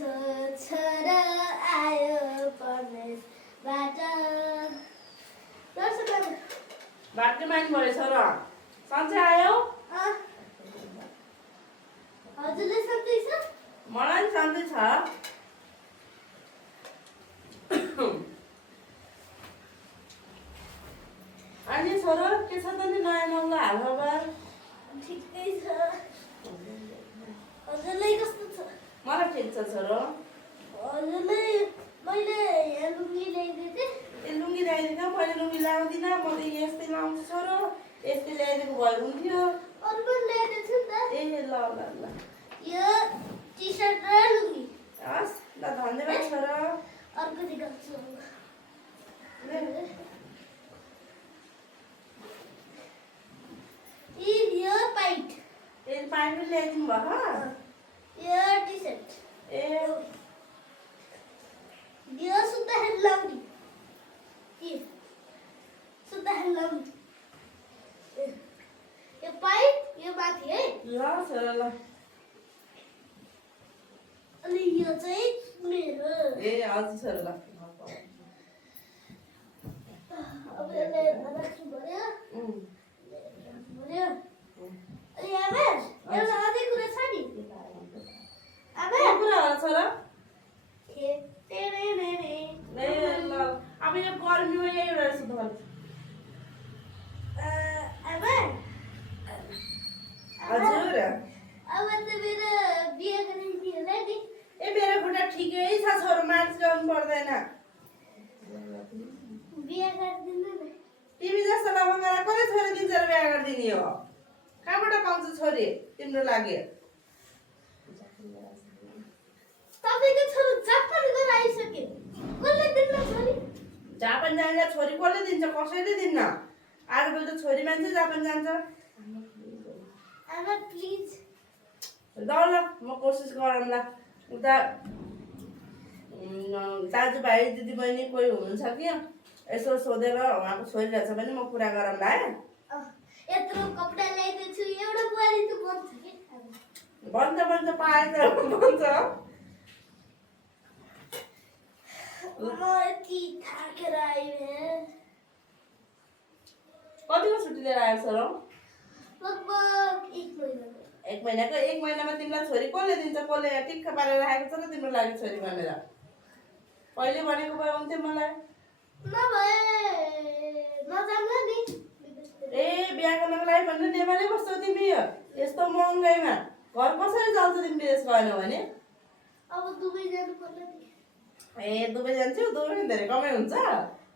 छोरा आयो परदेशबाट बाटो माइन भयो छोरा सन्चै आयो हजुरले सन्चै छ मलाई नि सन्चै छ अनि छोरो के छ त नि नयाँ नौलो हालखबर ठिकै छ हजुरलाई कस्तो छ मलाई ठिक छ छोरो हजुरलाई मैले यहाँ लुङ्गी ल्याइदिएको थिएँ ए लुङ्गी ल्याइदिएको मैले लुङ्गी लाउँदिनँ म त यस्तै लाउँछु छोरो यस्तै ल्याइदिएको भए हुन्थ्यो अरू पनि ल्याइदिएको छु नि त ए ल ल ल यो टी सर्ट र लुङ्गी हस् ल धन्यवाद छोरो अर्को देखाउँछु यो पाइट ए पानी पनि ल्याइदिनु भयो यो टी सर्ट ए यो सुत्दाखेरि लाउने सुत्दाखेरि लाउने यो पाइट यो माथि है ल छोरो ल अनि यो चाहिँ मेरो ए हजुर छोरो ल अब यसलाई राख्नु पर्यो अनि आमा एउटा अझै कुरा छ नि आमा के कुरा हो छोरो ए ल अब यो गर्मीमा यही रहेछ त आमा हजुर अब त मेरो बिहे गरिदिनु होला नि ए मेरो खुट्टा ठिकै छ छोरो मार्च गर्नु पर्दैन बिहे गरिदिनु न तिमी जस्तो लफङ्गालाई कसले छोरी दिन्छ र बिहा गरिदिने हो कहाँबाट पाउँछ छोरी तिम्रो लागि तपाईँको छोरो जापान गएर आइसक्यो कसले दिन्न छोरी जापान जाने छोरी कसले दिन्छ कसैले दिन्न आजकल त छोरी मान्छे जापान जान्छ आमा प्लिज ल ल म कोसिस गरौँला उता दाजुभाइ दिदीबहिनी कोही हुनुहुन्छ कि यसो सोधेर उहाँको छोरी रहेछ भने म कुरा गरौँला है यत्रो कपडा ल्याइदिएको छु एउटा बुहारी त बन्छ कि बन्छ पाए त बन्छ म यति थाकेर आएँ कतिको छुट्टी लिएर आएको छ र लगभग 1 महिना 1 महिनामा तिमीलाई छोरी कसले दिन्छ कसले टिक्क पारेर राखेको छ र तिम्रो लागि छोरी भनेर पहिले भनेको भए हुन्थ्यो मलाई नभए नजान्ला नि ए बिहा गर्नको लागि भनेर नेपालै बस्छौ तिमी यस्तो महँगाइमा घर कसरी चल्छ तिमी विदेश गएनौ भने अब दुबई जानु पर्ला नि ए दुबई जान्छौ दुबईमा धेरै कमाइ हुन्छ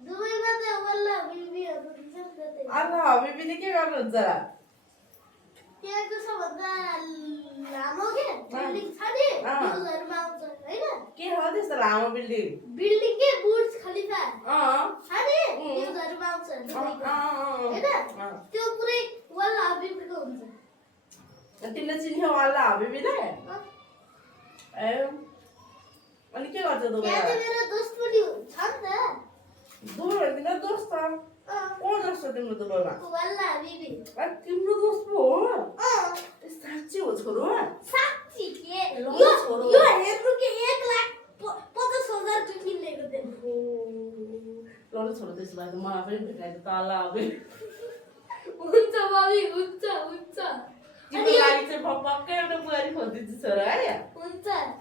दुबईमा त वल्ला बिबीहरू हुन्छ नि त त्यही अन्त हबिबीले के गर्नुहुन्छ र त्यहाँको सबभन्दा लामो के बिल्डिङ छ नि न्युजहरूमा आउँछ हैन के हो त्यस्तो लामो बिल्डिङ बिल्डिङ के बुर्ज खलिफा छ नि उम्। न्युजहरूमा आउँछ दुबईको हैन हैन त्यो पुरै वल्ला बिबीको हुन्छ तिमीले चिन्यौ वाला हबिबीलाई ए अनि के गर्छ त्यहाँ दुबईमा त मेरो दोस्त पनि छ नि त दुबईमा तिम्रो दोस्त छ को दोस्त छ तिम्रो दुबईमा वल्ला बिबी तिम्रो दोस्त पो हो साँच्ची हो छोरो साँच्ची के ल यो छोरो। यो हेर्नु के 1,50,000 को किनेको थियो ल छोरो त्यसो भए त मलाई पनि भेटाइदियो तल अब हुन्छ मम्मी हुन्छ तिम्रो लागि चाहिँ पक्कै एउटा बुहारी खोजिदिन्छु छोरो है